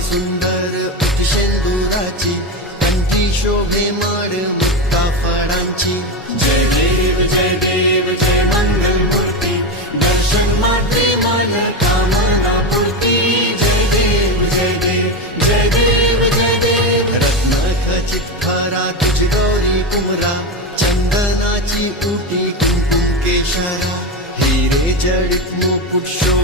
सुंदर उत्शेंदुराची, कंठी शोभे माड मुक्ता फळांची. जय देव जय मंगल मूर्ती, दर्शन मात्रे मन कामना पूर्ती. जय देव जय देव जय देव जय देव. रत्नखचित खरा तुझी गौरी कुमरा, चंदनाची उटी कुंकुम केशरा, हिरे जडित मुकुट शोभा